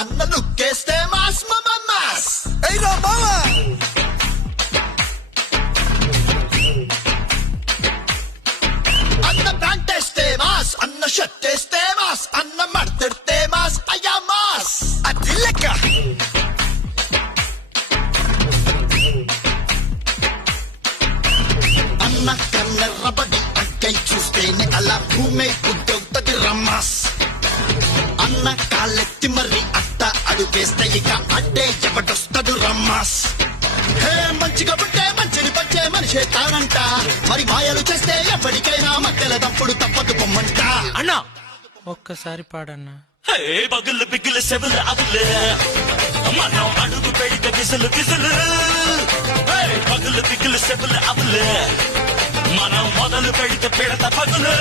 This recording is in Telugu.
అన్న లుక్కేస్తే మాస్ మాస్. అన్న ప్యాంట్ వేస్తే మాస్, అన్న షర్ట్ వేస్తే మాస్, అన్న మడతెడితే మాస్, అయ్యా మాస్. అది లెక్క. అన్న కన్నెర్రబడి అక్కై చూస్తేనే అలా భూమే గుడ్డవుతది రమ్మాస్. అన్న కాళ్ళెత్తి మరి అట్ట అడుగేస్తే ఇక అడ్డే ఎవడొస్తడు రమ్మాస్. హే మంచిగా పుట్టే మంచిని పచ్చే మనిషే తానంట, మరి మాయలు చేస్తే ఎప్పటికైనా మధ్యల తప్పుడు తప్పదు పొమ్మంట. అన్నా ఒక్కసారి పాడన్నా. పగులు పిగులు సెవులు అవులు మనం అడుగు పెడితే విసులు విసులు. పగులు పిగులు సెవులు అవులు మనం మొదలు పెడితే పెడత పగులు.